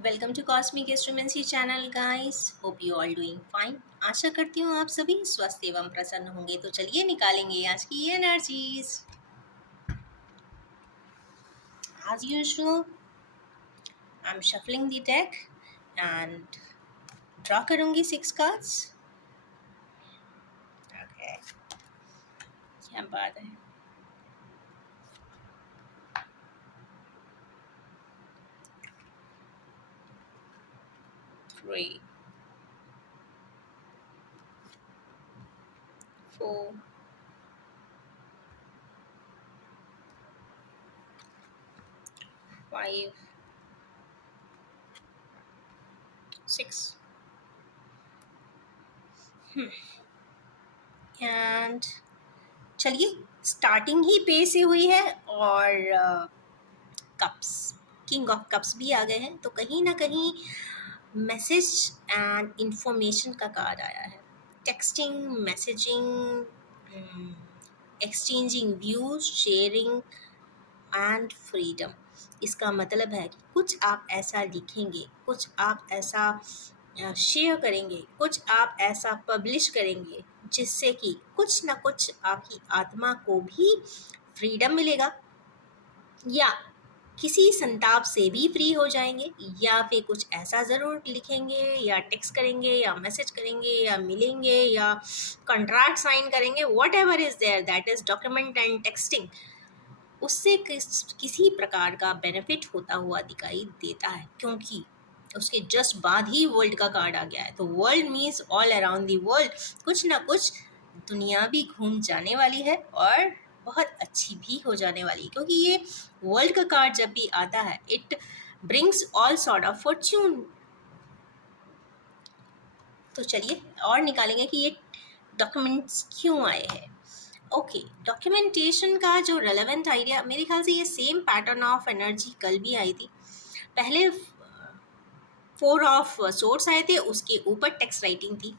Welcome to Cosmic Astromancy channel guys. Hope you all doing fine. आशा करती हूँ आप सभी स्वस्थ एवं प्रसन्न होंगे। तो चलिए निकालेंगे आज की energies. As usual I am shuffling the deck and draw करूंगी 6 कार्ड्स। ओके, क्या बात है। थ्री, 4, 5, 6 एंड चलिए स्टार्टिंग ही पे से हुई है और कप्स, किंग ऑफ कप्स भी आ गए हैं। तो कहीं ना कहीं मैसेज एंड इंफॉर्मेशन का कार्ड आया है। Texting, messaging, exchanging views, sharing and freedom. इसका मतलब है कि कुछ आप ऐसा लिखेंगे, कुछ आप ऐसा शेयर करेंगे, कुछ आप ऐसा पब्लिश करेंगे जिससे कि कुछ ना कुछ आपकी आत्मा को भी फ्रीडम मिलेगा, या किसी संताप से भी फ्री हो जाएंगे, या फिर कुछ ऐसा ज़रूर लिखेंगे या टेक्स्ट करेंगे या मैसेज करेंगे या मिलेंगे या कॉन्ट्रैक्ट साइन करेंगे। Whatever is there, that is document and texting. उससे किसी प्रकार का बेनिफिट होता हुआ दिखाई देता है, क्योंकि उसके जस्ट बाद ही वर्ल्ड का कार्ड आ गया है। तो world means all around the world, कुछ ना कुछ दुनिया भी घूम जाने वाली है और बहुत अच्छी भी हो जाने वाली है, क्योंकि ये वर्ल्ड का कार्ड जब भी आता है it brings all sort of Fortune. तो चलिए और निकालेंगे कि ये डॉक्यूमेंट्स क्यों आए हैं। ओके, डॉक्यूमेंटेशन का जो रेलेवेंट आइडिया, मेरे ख्याल से ये सेम पैटर्न ऑफ एनर्जी कल भी आई थी। पहले 4 ऑफ सोर्स आए थे, उसके ऊपर टेक्स्ट राइटिंग थी।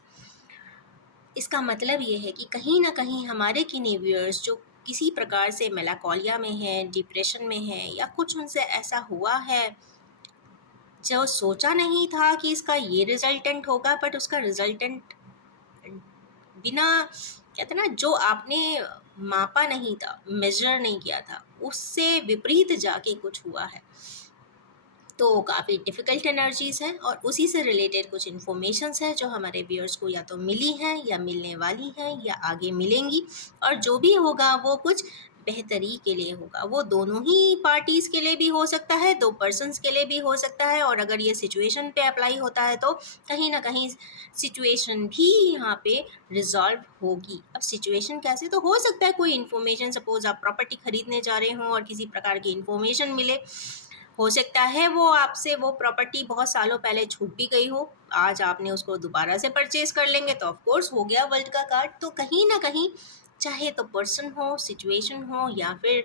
इसका मतलब ये है कि कहीं ना कहीं हमारे किन्हीं व्यूअर्स जो किसी प्रकार से मेलाकोलिया में है, डिप्रेशन में है, या कुछ उनसे ऐसा हुआ है जो सोचा नहीं था कि इसका ये रिजल्टेंट होगा, बट उसका रिजल्टेंट बिना, कहते ना, जो आपने मापा नहीं था, मेजर नहीं किया था, उससे विपरीत जाके कुछ हुआ है। तो काफ़ी डिफ़िकल्ट एनर्जीज़ हैं और उसी से रिलेटेड कुछ इन्फॉर्मेशंस हैं जो हमारे व्यूअर्स को या तो मिली हैं या मिलने वाली हैं या आगे मिलेंगी। और जो भी होगा वो कुछ बेहतरी के लिए होगा। वो दोनों ही पार्टीज़ के लिए भी हो सकता है, 2 पर्सन्स के लिए भी हो सकता है, और अगर ये सिचुएशन पे अप्लाई होता है तो कहीं न कहीं सिचुएशन भी यहाँ पे रिज़ॉल्व होगी। अब सिचुएशन कैसे, तो हो सकता है कोई इन्फॉर्मेशन, सपोज़ आप प्रॉपर्टी खरीदने जा रहे हों और किसी प्रकार की इन्फॉर्मेशन मिले। हो सकता है वो आपसे वो प्रॉपर्टी बहुत सालों पहले छूट भी गई हो, आज आपने उसको दोबारा से परचेज कर लेंगे तो ऑफ कोर्स हो गया वर्ल्ड का कार्ड। तो कहीं ना कहीं चाहे तो पर्सन हो, सिचुएशन हो, या फिर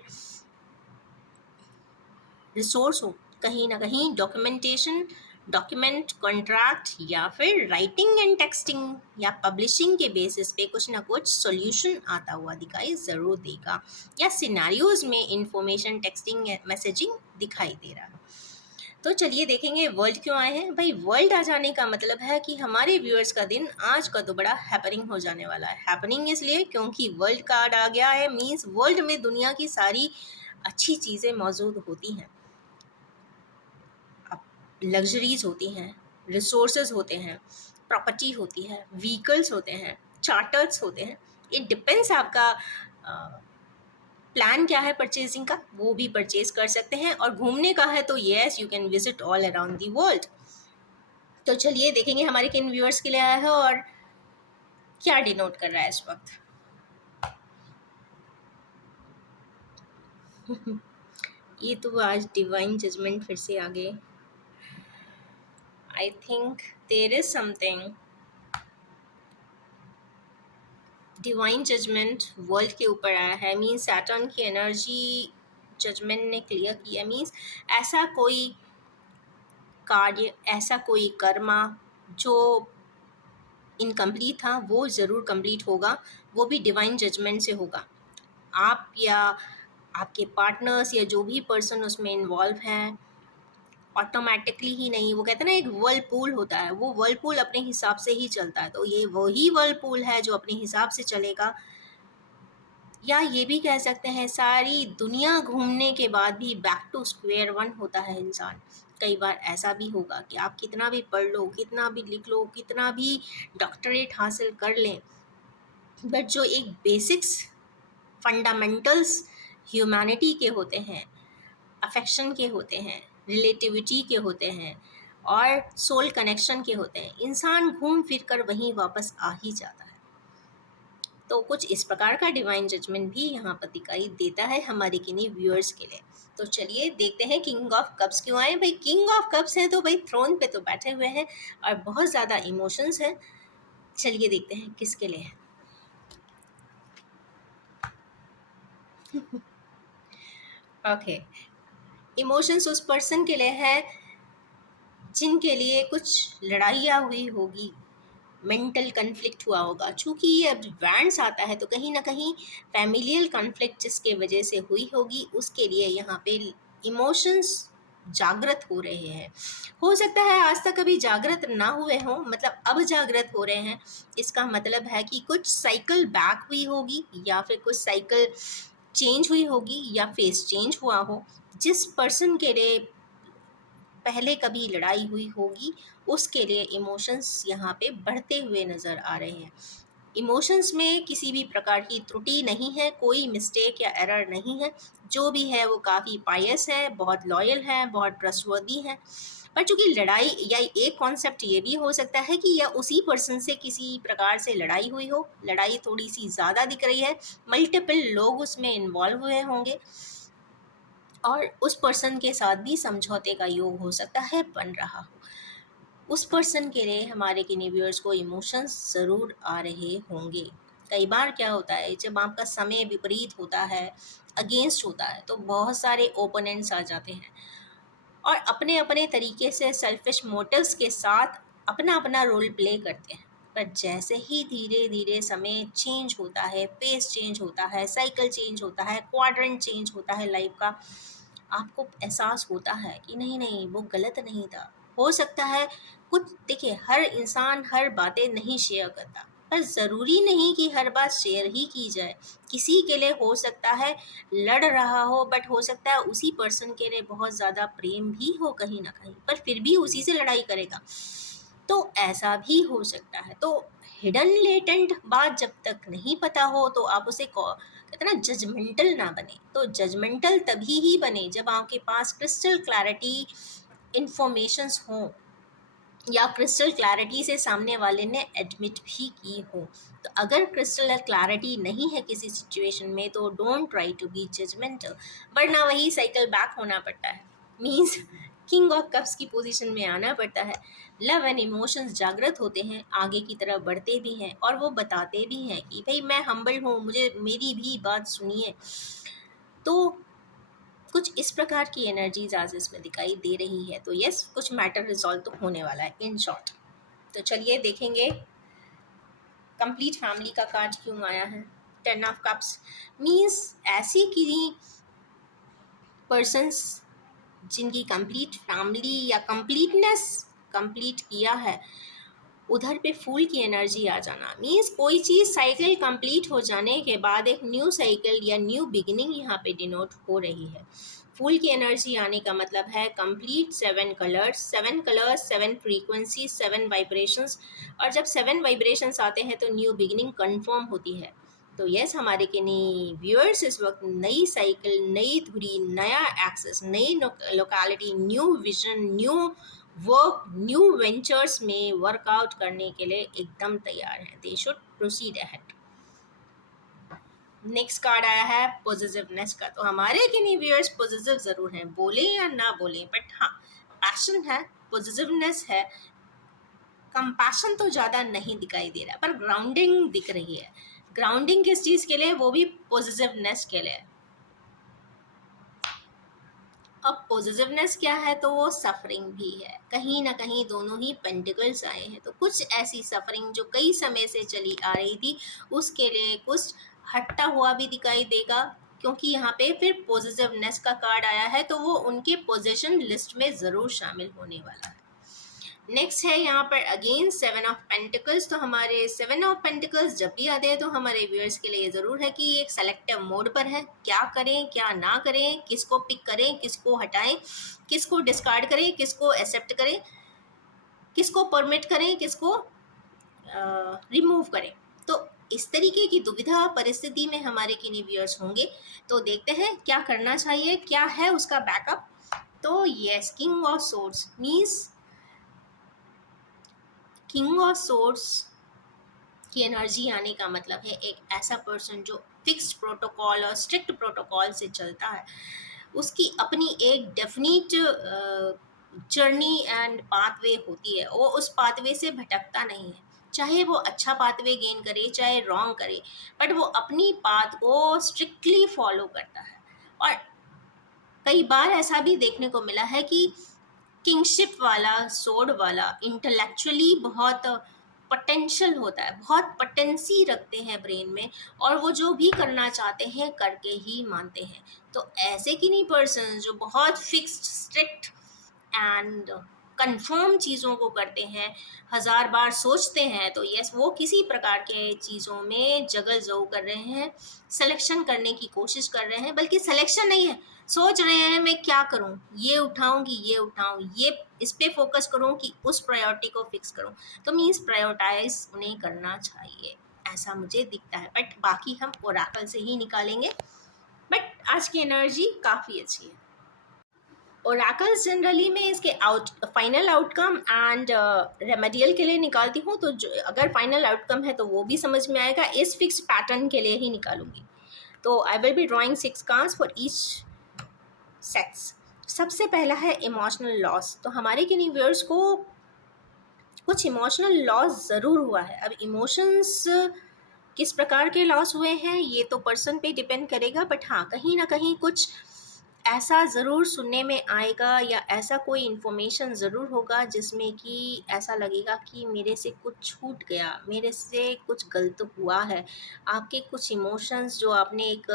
रिसोर्स हो, कहीं ना कहीं डॉक्यूमेंटेशन, डॉक्यूमेंट, कॉन्ट्रैक्ट, या फिर राइटिंग एंड टेक्सटिंग या पब्लिशिंग के बेसिस पे कुछ ना कुछ सॉल्यूशन आता हुआ दिखाई ज़रूर देगा, या सिनेरियोज में इंफॉर्मेशन, टेक्सटिंग, मैसेजिंग दिखाई दे रहा है। तो चलिए देखेंगे वर्ल्ड क्यों आए हैं। भाई, वर्ल्ड आ जाने का मतलब है कि हमारे व्यूअर्स का दिन आज का तो बड़ा हैपनिंग हो जाने वाला है। हैपनिंग इसलिए क्योंकि वर्ल्ड कार्ड आ गया है, मीन्स वर्ल्ड में दुनिया की सारी अच्छी चीज़ें मौजूद होती हैं। लग्जरीज होती हैं, रिसोर्सेज होते हैं, प्रॉपर्टी होती है, व्हीकल्स होते हैं, चार्टर्स होते हैं। इट डिपेंड्स आपका प्लान क्या है परचेजिंग का, वो भी परचेज कर सकते हैं। और घूमने का है तो yes, you can visit all around the world. तो चलिए देखेंगे हमारे किन व्यूअर्स के लिए आया है और क्या डिनोट कर रहा है इस वक्त। ये तो आज डिवाइन जजमेंट फिर से आ गए। I think there is something. Divine judgement world के ऊपर आया है, मीन्स सैटर्न की एनर्जी जजमेंट ने क्लियर किया। मीन्स ऐसा कोई कार्य, ऐसा कोई कर्मा जो इनकम्प्लीट था वो ज़रूर कंप्लीट होगा, वो भी डिवाइन जजमेंट से होगा। आप या आपके पार्टनर्स या जो भी पर्सन उसमें इन्वॉल्व हैं, ऑटोमेटिकली ही नहीं, वो कहते हैं ना एक वर्लपूल होता है, वो वर्लपूल अपने हिसाब से ही चलता है, तो ये वही वर्लपूल है जो अपने हिसाब से चलेगा। या ये भी कह सकते हैं सारी दुनिया घूमने के बाद भी बैक टू स्क्वायर वन होता है इंसान। कई बार ऐसा भी होगा कि आप कितना भी पढ़ लो, कितना भी लिख लो, कितना भी डॉक्टरेट हासिल कर लें, बट जो एक बेसिक्स फंडामेंटल्स ह्यूमैनिटी के होते हैं, अफेक्शन के होते हैं, रिलेटिविटी के होते हैं और सोल कनेक्शन के होते हैं, इंसान घूम फिर कर वहीं वापस आ ही जाता है। तो कुछ इस प्रकार का डिवाइन जजमेंट भी यहाँ पर दिखाई देता है हमारे किन्हीं व्यूअर्स के लिए। तो चलिए देखते हैं किंग ऑफ कप्स क्यों आए। भाई किंग ऑफ कप्स हैं तो भाई थ्रोन पे तो बैठे हुए हैं और बहुत ज़्यादा इमोशंस हैं। चलिए देखते हैं किसके लिए है। ओके, इमोशंस उस पर्सन के लिए है जिनके लिए कुछ लड़ाइयाँ हुई होगी, मेंटल कन्फ्लिक्ट हुआ होगा। चूँकि ये एडवांस आता है तो कहीं न कहीं फैमिलियल कन्फ्लिक्ट जिसके वजह से हुई होगी, उसके लिए यहाँ पे इमोशंस जागृत हो रहे हैं। हो सकता है आज तक कभी जागृत ना हुए हों, मतलब अब जागृत हो रहे हैं। इसका मतलब है कि कुछ साइकिल बैक हुई होगी या फिर कुछ साइकिल चेंज हुई होगी या फेस चेंज हुआ हो। जिस पर्सन के लिए पहले कभी लड़ाई हुई होगी, उसके लिए इमोशंस यहाँ पे बढ़ते हुए नज़र आ रहे हैं। इमोशंस में किसी भी प्रकार की त्रुटि नहीं है, कोई मिस्टेक या एरर नहीं है। जो भी है वो काफ़ी पायस है, बहुत लॉयल है, बहुत ट्रस्टवर्दी है। पर चूंकि लड़ाई या एक कॉन्सेप्ट ये भी हो सकता है कि या उसी पर्सन से किसी प्रकार से लड़ाई हुई हो, लड़ाई थोड़ी सी ज़्यादा दिख रही है, मल्टीपल लोग उसमें इन्वॉल्व हुए होंगे और उस पर्सन के साथ भी समझौते का योग हो सकता है बन रहा हो। उस पर्सन के लिए हमारे किन्हीं व्यूअर्स को इमोशंस ज़रूर आ रहे होंगे। कई बार क्या होता है जब आपका समय विपरीत होता है, अगेंस्ट होता है, तो बहुत सारे ओपोनेंट्स आ जाते हैं और अपने अपने तरीके से सेल्फिश मोटिव्स के साथ अपना अपना रोल प्ले करते हैं। पर जैसे ही धीरे धीरे समय चेंज होता है, पेस चेंज होता है, साइकिल चेंज होता है, क्वाड्रेंट चेंज होता है लाइफ का, आपको एहसास होता है कि नहीं नहीं वो गलत नहीं था। हो सकता है कुछ, देखिए हर इंसान हर बातें नहीं शेयर करता, पर ज़रूरी नहीं कि हर बात शेयर ही की जाए। किसी के लिए हो सकता है लड़ रहा हो, बट हो सकता है उसी पर्सन के लिए बहुत ज़्यादा प्रेम भी हो कहीं ना कहीं, पर फिर भी उसी से लड़ाई करेगा। तो ऐसा भी हो सकता है। तो हिडन लेटेंट बात जब तक नहीं पता हो तो आप उसे कहते हैं ना जजमेंटल ना बने। तो जजमेंटल तभी ही बने जब आपके पास क्रिस्टल क्लैरिटी इंफॉर्मेशंस हो या क्रिस्टल क्लैरिटी से सामने वाले ने एडमिट भी की हो। तो अगर क्रिस्टल क्लैरिटी नहीं है किसी सिचुएशन में तो don't try to be judgemental, वरना वही साइकिल बैक होना पड़ता है। मीन्स किंग ऑफ कप्स की पोजीशन में आना पड़ता है। लव एंड इमोशंस जागृत होते हैं, आगे की तरफ बढ़ते भी हैं और वो बताते भी हैं कि भाई मैं हम्बल हूँ, मुझे मेरी भी बात सुनिए। तो कुछ इस प्रकार की एनर्जीज आज इसमें दिखाई दे रही है। तो यस, कुछ मैटर रिजॉल्व तो होने वाला है इन शॉर्ट। तो चलिए देखेंगे कंप्लीट फैमिली का कार्ड क्यों आया है। 10 ऑफ कप्स मीन्स ऐसी किन्हीं पर्सन्स जिनकी कंप्लीट फैमिली या कंप्लीटनेस कंप्लीट किया है, उधर पे फूल की एनर्जी आ जाना मीन्स कोई चीज़ साइकिल कंप्लीट हो जाने के बाद एक न्यू साइकिल या न्यू बिगिनिंग यहाँ पे डिनोट हो रही है। फूल की एनर्जी आने का मतलब है कंप्लीट 7 कलर्स 7 फ्रीक्वेंसी 7 वाइब्रेशंस। और जब 7 वाइब्रेशंस आते हैं तो न्यू बिगिनिंग कंफर्म होती है। तो यस, हमारे किन्हीं व्यूअर्स इस वक्त नई साइकिल, नई धुरी, नया एक्सेस, नई locality, new vision, new work, new ventures में वर्कआउट करने के लिए एकदम तैयार हैं। They should proceed ahead. Next card आया है पॉजिटिवनेस का। तो हमारे किन्हीं व्यूअर्स पॉजिटिव ज़रूर हैं, बोले या ना बोले, बट हाँ पैशन है, पॉजिटिवनेस है। कंपैशन तो ज़्यादा नहीं दिखाई दे रहा पर ग्राउंडिंग दिख रही है। ग्राउंडिंग किस चीज़ के लिए, वो भी पॉजिटिवनेस के लिए। अब पॉजिटिवनेस क्या है, तो वो सफरिंग भी है। कहीं ना कहीं दोनों ही पेंटिकल्स आए हैं। तो कुछ ऐसी सफरिंग जो कई समय से चली आ रही थी, उसके लिए कुछ हटता हुआ भी दिखाई देगा, क्योंकि यहाँ पे फिर पॉजिटिवनेस का कार्ड आया है, तो वो उनके पोजीशन लिस्ट में ज़रूर शामिल होने वाला है। नेक्स्ट है यहाँ पर अगेन 7 ऑफ पेंटिकल्स। तो हमारे 7 ऑफ पेंटिकल्स जब भी आते हैं तो हमारे व्यूअर्स के लिए ज़रूर है कि एक सेलेक्टिव मोड पर है, क्या करें क्या ना करें, किसको पिक करें किसको हटाएं, किसको डिस्कार्ड करें किसको एक्सेप्ट करें, किसको परमिट करें किसको रिमूव करें। तो इस तरीके की दुविधा परिस्थिति में हमारे किन्हीं व्यूअर्स होंगे, तो देखते हैं क्या करना चाहिए, क्या है उसका बैकअप। तो yes, king of swords means king of swords की एनर्जी आने का मतलब है एक ऐसा पर्सन जो फिक्स्ड प्रोटोकॉल और स्ट्रिक्ट प्रोटोकॉल से चलता है, उसकी अपनी एक डेफिनिट जर्नी एंड पाथवे होती है, वो उस पाथवे से भटकता नहीं है, चाहे वो अच्छा पाथवे गेन करे चाहे रॉन्ग करे, बट वो अपनी पाथ को स्ट्रिक्टली फॉलो करता है। और कई बार ऐसा भी देखने को मिला है कि किंगशिप वाला सोड वाला इंटेलेक्चुअली बहुत पोटेंशियल होता है, बहुत पोटेंसी रखते हैं ब्रेन में, और वो जो भी करना चाहते हैं करके ही मानते हैं। तो ऐसे किन्हीं पर्सन जो बहुत फिक्स्ड स्ट्रिक्ट एंड कंफर्म चीज़ों को करते हैं, हज़ार बार सोचते हैं, तो यस वो किसी प्रकार के चीज़ों में जगल जऊ कर रहे हैं, सिलेक्शन करने की कोशिश कर रहे हैं, बल्कि सिलेक्शन नहीं है, सोच रहे हैं मैं क्या करूं, ये उठाऊंगी ये उठाऊं, ये इस पे फोकस करूं कि उस प्रायोरिटी को फिक्स करूं। तो मीन्स प्रायोरिटाइज उन्हें करना चाहिए, ऐसा मुझे दिखता है। बट बाकी हम ओरेकल से ही निकालेंगे। बट आज की एनर्जी काफ़ी अच्छी है। ओरेकल्स जनरली मैं इसके फाइनल आउटकम एंड रेमेडियल के लिए निकालती हूँ, तो अगर फाइनल आउटकम है तो वो भी समझ में आएगा, इस फिक्स पैटर्न के लिए ही निकालूंगी। तो I will be drawing 6 cards for each sex. सबसे पहला है इमोशनल लॉस। तो हमारे किन्हीं व्यूअर्स को कुछ इमोशनल लॉस ज़रूर हुआ है। अब इमोशंस किस प्रकार के लॉस हुए हैं ये तो पर्सन पे डिपेंड करेगा, बट हाँ कहीं ना कहीं कुछ ऐसा ज़रूर सुनने में आएगा या ऐसा कोई इन्फॉर्मेशन ज़रूर होगा जिसमें कि ऐसा लगेगा कि मेरे से कुछ छूट गया, मेरे से कुछ गलत हुआ है। आपके कुछ इमोशंस जो आपने एक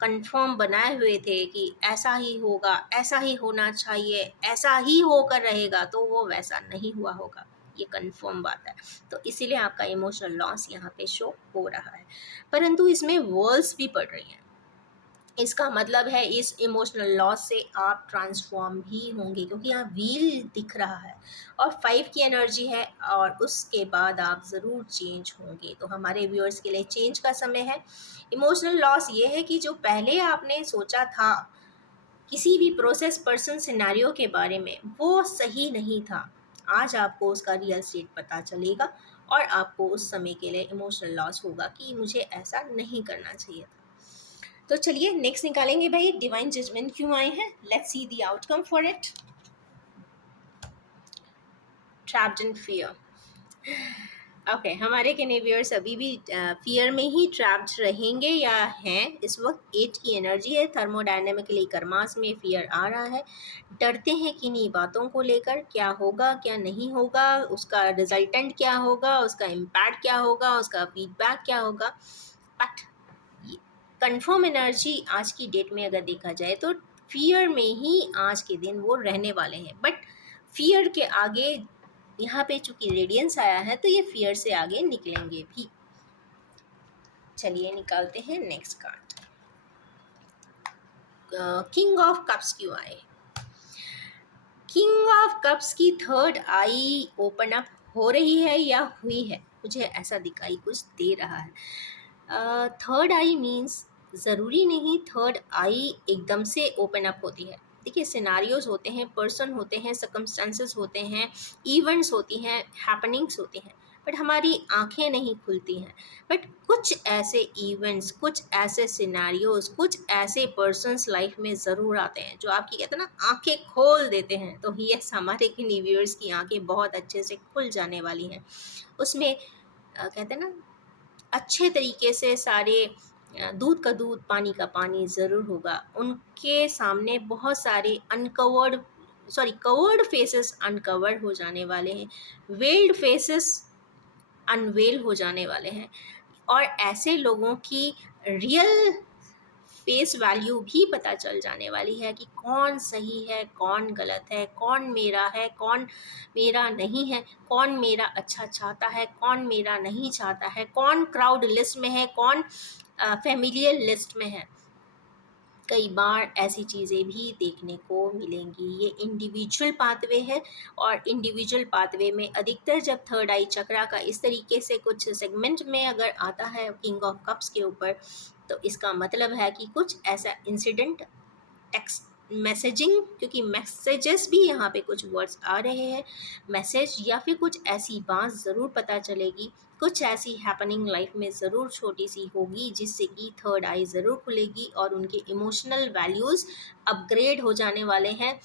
कंफर्म बनाए हुए थे कि ऐसा ही होगा, ऐसा ही होना चाहिए, ऐसा ही होकर रहेगा, तो वो वैसा नहीं हुआ होगा, ये कंफर्म बात है। तो इसीलिए आपका इमोशनल लॉस यहाँ पे शो हो रहा है, परंतु इसमें वर्ड्स भी पड़ रही हैं। इसका मतलब है इस इमोशनल लॉस से आप ट्रांसफॉर्म भी होंगे, क्योंकि यहाँ व्हील दिख रहा है और 5 की एनर्जी है, और उसके बाद आप ज़रूर चेंज होंगे। तो हमारे व्यूअर्स के लिए चेंज का समय है। इमोशनल लॉस ये है कि जो पहले आपने सोचा था किसी भी प्रोसेस पर्सन सिनेरियो के बारे में, वो सही नहीं था। आज आपको उसका रियल स्टेट पता चलेगा और आपको उस समय के लिए इमोशनल लॉस होगा कि मुझे ऐसा नहीं करना चाहिए था। तो चलिए नेक्स्ट निकालेंगे भाई, डिवाइन जजमेंट क्यों आए हैं। Let's see the outcome for it. Trapped in fear. Okay, हमारे व्यूअर्स अभी भी फियर में ही ट्रैप्ड रहेंगे या हैं। इस वक्त 8 की एनर्जी है, थर्मोडायनेमिकली कर्मास में फियर आ रहा है। डरते हैं किन्हीं बातों को लेकर, क्या होगा क्या नहीं होगा, उसका रिजल्टेंट क्या होगा, उसका इम्पैक्ट क्या होगा, उसका फीडबैक क्या होगा। बट कंफर्म एनर्जी आज की डेट में अगर देखा जाए तो फियर में ही आज के दिन वो रहने वाले हैं। बट फियर के आगे यहाँ पे चूंकि रेडियंस आया है तो ये फियर से आगे निकलेंगे भी। चलिए निकालते हैं next card. King of cups क्यों आए। किंग ऑफ कप्स की थर्ड आई ओपन अप हो रही है या हुई है, मुझे ऐसा दिखाई कुछ दे रहा है। थर्ड आई मीन्स ज़रूरी नहीं थर्ड आई एकदम से ओपन अप होती है। देखिए सिनारियोज होते हैं, पर्सन होते हैं, सर्कमस्टांसेस होते हैं, इवेंट्स होती हैं, हैपनिंग्स होती हैं, बट हमारी आंखें नहीं खुलती हैं। बट कुछ ऐसे इवेंट्स, कुछ ऐसे सिनारियोज, कुछ ऐसे पर्सन्स लाइफ में ज़रूर आते हैं जो आपकी कहते हैं ना आंखें खोल देते हैं। तो यस, हमारे किन्हीं व्यूअर्स की आंखें बहुत अच्छे से खुल जाने वाली हैं। उसमें कहते हैं ना अच्छे तरीके से सारे दूध का दूध पानी का पानी ज़रूर होगा। उनके सामने बहुत सारे कवर्ड फेसेस अनकवर हो जाने वाले हैं, वेल्ड फेसेस अनवेल हो जाने वाले हैं, और ऐसे लोगों की रियल फेस वैल्यू भी पता चल जाने वाली है कि कौन सही है, कौन गलत है, कौन मेरा है, कौन मेरा नहीं है, कौन मेरा अच्छा चाहता है, कौन मेरा नहीं चाहता है, कौन क्राउड लिस्ट में है, कौन फैमिलियर लिस्ट में है। कई बार ऐसी चीज़ें भी देखने को मिलेंगी। ये इंडिविजुअल पाथवे है, और इंडिविजुअल पाथवे में अधिकतर जब थर्ड आई चक्रा का इस तरीके से कुछ सेगमेंट में अगर आता है किंग ऑफ कप्स के ऊपर, तो इसका मतलब है कि कुछ ऐसा इंसिडेंट, टेक्स्ट मैसेजिंग, क्योंकि मैसेजेस भी यहाँ पे कुछ वर्ड्स आ रहे हैं, मैसेज या फिर कुछ ऐसी बात ज़रूर पता चलेगी, कुछ ऐसी हैपनिंग लाइफ में ज़रूर छोटी सी होगी जिससे कि थर्ड आई ज़रूर खुलेगी और उनके इमोशनल वैल्यूज़ अपग्रेड हो जाने वाले हैं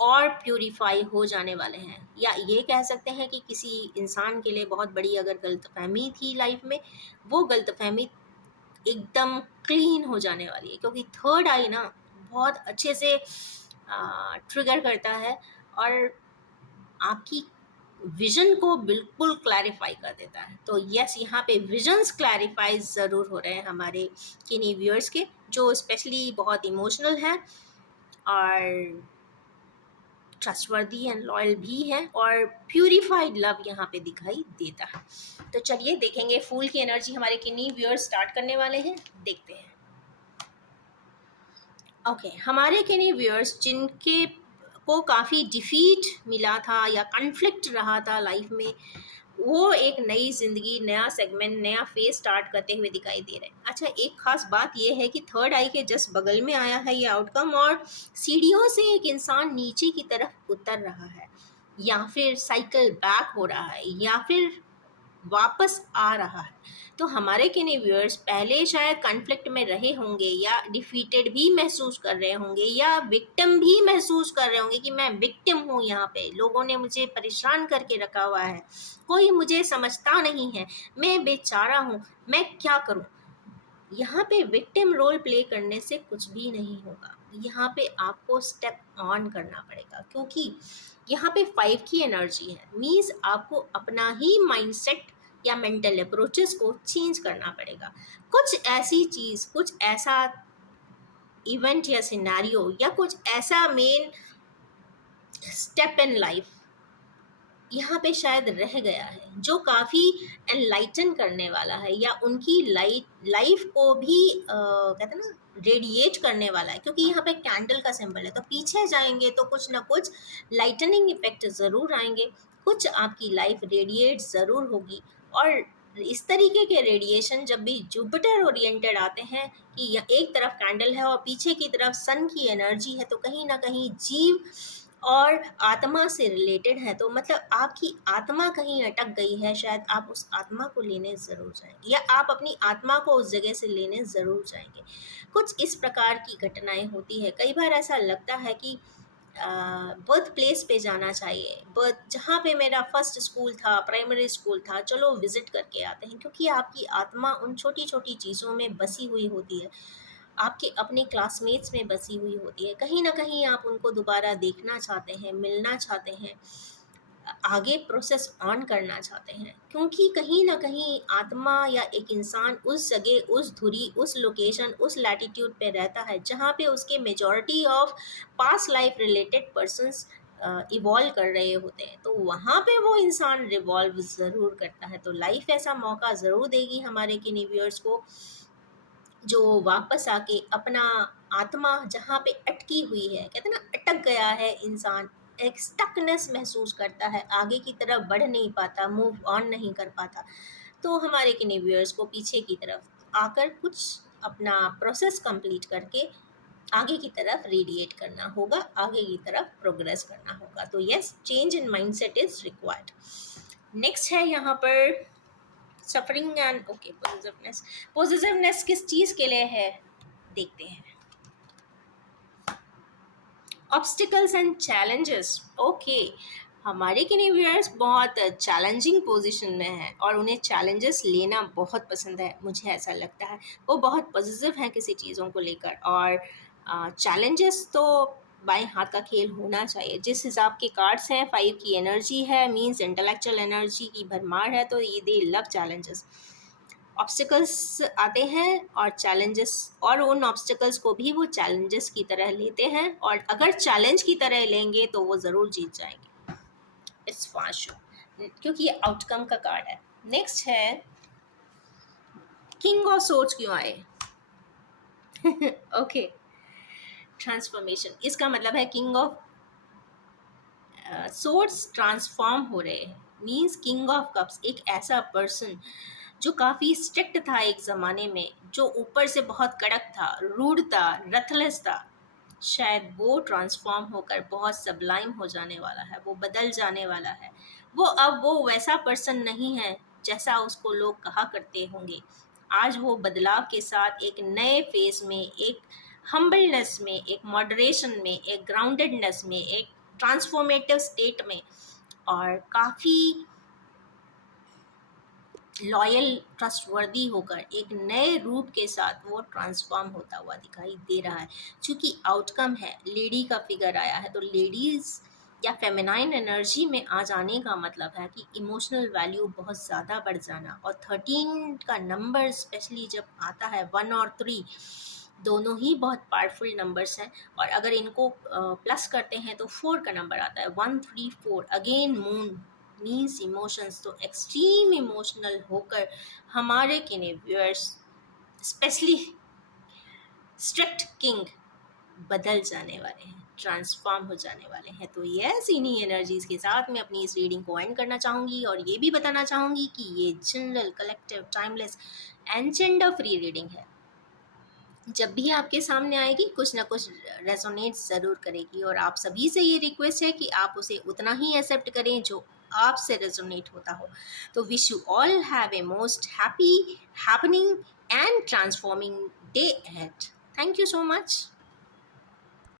और प्यूरिफाई हो जाने वाले हैं। या ये कह सकते हैं कि किसी इंसान के लिए बहुत बड़ी अगर गलतफहमी थी लाइफ में, वो गलतफहमी एकदम क्लीन हो जाने वाली है, क्योंकि थर्ड आई ना बहुत अच्छे से ट्रिगर करता है और आपकी विजन को बिल्कुल क्लैरिफाई कर देता है। तो यस, यहाँ पे विजन्स क्लैरिफाई ज़रूर हो रहे हैं हमारे किन्हीं व्यूअर्स के, जो स्पेशली बहुत इमोशनल हैं और ट्रस्टवर्दी एंड लॉयल भी हैं, और प्यूरिफाइड लव यहाँ पे दिखाई देता है। तो चलिए देखेंगे फूल की एनर्जी हमारे किन्हीं व्यूअर्स स्टार्ट करने वाले हैं, देखते हैं। ओके हमारे किन्हीं व्यूअर्स जिनके को काफ़ी डिफीट मिला था या कॉन्फ्लिक्ट रहा था लाइफ में, वो एक नई ज़िंदगी, नया सेगमेंट, नया फेज स्टार्ट करते हुए दिखाई दे रहे हैं। अच्छा, एक खास बात ये है कि थर्ड आई के जस्ट बगल में आया है ये आउटकम, और सीढ़ियों से एक इंसान नीचे की तरफ उतर रहा है, या फिर साइकिल बैक हो रहा है, या फिर वापस आ रहा है। तो हमारे किन्हीं व्यूअर्स पहले शायद कॉन्फ्लिक्ट में रहे होंगे, या डिफीटेड भी महसूस कर रहे होंगे, या विक्टिम भी महसूस कर रहे होंगे कि मैं विक्टिम हूँ, यहाँ पे लोगों ने मुझे परेशान करके रखा हुआ है, कोई मुझे समझता नहीं है, मैं बेचारा हूँ, मैं क्या करूँ। यहाँ पे विक्टिम रोल प्ले करने से कुछ भी नहीं होगा। यहाँ पे आपको स्टेप ऑन करना पड़ेगा, क्योंकि यहाँ पे 5 की एनर्जी है, मीन्स आपको अपना ही माइंडसेट या मेंटल अप्रोचेस को चेंज करना पड़ेगा। कुछ ऐसी चीज़, कुछ ऐसा इवेंट या सिनेरियो, या कुछ ऐसा मेन स्टेप इन लाइफ यहाँ पे शायद रह गया है, जो काफ़ी एनलाइटन करने वाला है, या उनकी लाइफ को भी कहते हैं ना, रेडिएट करने वाला है। क्योंकि यहाँ पे कैंडल का सिंबल है, तो पीछे जाएंगे तो कुछ ना कुछ लाइटनिंग इफेक्ट ज़रूर आएंगे, कुछ आपकी लाइफ रेडिएट ज़रूर होगी। और इस तरीके के रेडिएशन जब भी जुपिटर ओरिएंटेड आते हैं, कि एक तरफ कैंडल है और पीछे की तरफ सन की एनर्जी है, तो कहीं ना कहीं जीव और आत्मा से रिलेटेड है। तो मतलब आपकी आत्मा कहीं अटक गई है, शायद आप उस आत्मा को लेने ज़रूर जाएंगे, या आप अपनी आत्मा को उस जगह से लेने ज़रूर जाएंगे। कुछ इस प्रकार की घटनाएं होती है। कई बार ऐसा लगता है कि बर्थ प्लेस पे जाना चाहिए, बर्थ जहाँ पे मेरा फर्स्ट स्कूल था, प्राइमरी स्कूल था, चलो विज़िट करके आते हैं, क्योंकि आपकी आत्मा उन छोटी छोटी चीज़ों में बसी हुई होती है, आपके अपने क्लासमेट्स में बसी हुई होती है। कहीं ना कहीं आप उनको दोबारा देखना चाहते हैं, मिलना चाहते हैं, आगे प्रोसेस ऑन करना चाहते हैं, क्योंकि कहीं ना कहीं आत्मा या एक इंसान उस जगह, उस धुरी, उस लोकेशन, उस लैटिट्यूड पे रहता है जहाँ पे उसके majority of past life related persons evolve कर रहे होते हैं। तो वहाँ पे वो इंसान रिवॉल्व ज़रूर करता है। तो लाइफ ऐसा मौका ज़रूर देगी हमारे किन्हीं व्यूअर्स को, जो वापस आके अपना आत्मा जहाँ पे अटकी हुई है, कहते हैं ना, अटक गया है इंसान, एक स्टकनेस महसूस करता है, आगे की तरफ बढ़ नहीं पाता, मूव ऑन नहीं कर पाता। तो हमारे किन्हीं व्यूअर्स को पीछे की तरफ आकर कुछ अपना प्रोसेस कंप्लीट करके आगे की तरफ रेडिएट करना होगा, आगे की तरफ प्रोग्रेस करना होगा। तो yes, change in mindset is required. Next है यहाँ पर suffering and okay positiveness. Positiveness किस चीज़ के लिए है, देखते हैं। Obstacles and challenges. ओके, हमारे किन्हीं व्यूअर्स बहुत चैलेंजिंग पोजीशन में हैं और उन्हें चैलेंजेस लेना बहुत पसंद है, मुझे ऐसा लगता है। वो बहुत पॉजिटिव हैं किसी चीज़ों को लेकर, और चैलेंजेस तो बाएं हाथ का खेल होना चाहिए। जिस हिसाब के कार्ड्स हैं, 5 की एनर्जी है, मींस इंटेलेक्चुअल एनर्जी की भरमार है, तो ये दे लव चैलेंजेस। ऑब्स्टिकल्स आते हैं और चैलेंजेस, और उन ऑब्स्टिकल्स को भी वो चैलेंजेस की तरह लेते हैं, और अगर चैलेंज की तरह लेंगे तो वो ज़रूर जीत जाएंगे। इट्स फॉर श्योर, क्योंकि ये आउटकम का कार्ड है। नेक्स्ट है किंग ऑफ सोर्ड्स क्यों आए? ओके, ट्रांसफॉर्मेशन, इसका मतलब है किंग ऑफ सोर्स ट्रांसफॉर्म हो रहे हैं। मीन्स किंग ऑफ कप्स एक ऐसा पर्सन जो काफ़ी स्ट्रिक्ट था एक ज़माने में, जो ऊपर से बहुत कड़क था, रूड था, रथलेस था, शायद वो ट्रांसफॉर्म होकर बहुत सबलाइम हो जाने वाला है, वो बदल जाने वाला है। वो अब वो वैसा पर्सन नहीं है जैसा उसको लोग कहा करते होंगे। आज वो बदलाव के साथ एक नए फेज में, एक हम्बलनेस में, एक मॉडरेशन में, एक ग्राउंडेडनेस में, एक ट्रांसफॉर्मेटिव स्टेट में, और काफ़ी लॉयल, ट्रस्टवर्दी होकर एक नए रूप के साथ वो ट्रांसफॉर्म होता हुआ दिखाई दे रहा है। चूँकि आउटकम है, लेडी का फिगर आया है, तो लेडीज़ या फेमिनाइन एनर्जी में आ जाने का मतलब है कि इमोशनल वैल्यू बहुत ज़्यादा बढ़ जाना। और 13 का नंबर स्पेशली जब आता है, 1 और 3 दोनों ही बहुत पावरफुल नंबर्स हैं, और अगर इनको प्लस करते हैं तो 4 का नंबर आता है, 1 3 4, अगेन मून मीन्स इमोशंस। तो एक्सट्रीम इमोशनल होकर हमारे किने व्यूअर्स, स्पेशली स्ट्रिक्ट किंग, बदल जाने वाले हैं, ट्रांसफॉर्म हो जाने वाले हैं। तो यस, इन्हीं एनर्जीज के साथ मैं अपनी इस रीडिंग को एंड करना चाहूँगी, और ये भी बताना चाहूँगी कि ये general, collective, timeless and gender free reading है। जब भी आपके सामने आएगी कुछ ना कुछ रेजोनेट ज़रूर करेगी, और आप सभी से ये रिक्वेस्ट है कि आप उसे उतना ही एक्सेप्ट करें जो आपसे रेजोनेट होता हो। तो wish you all have a most happy, happening and transforming day ahead. Thank you so much.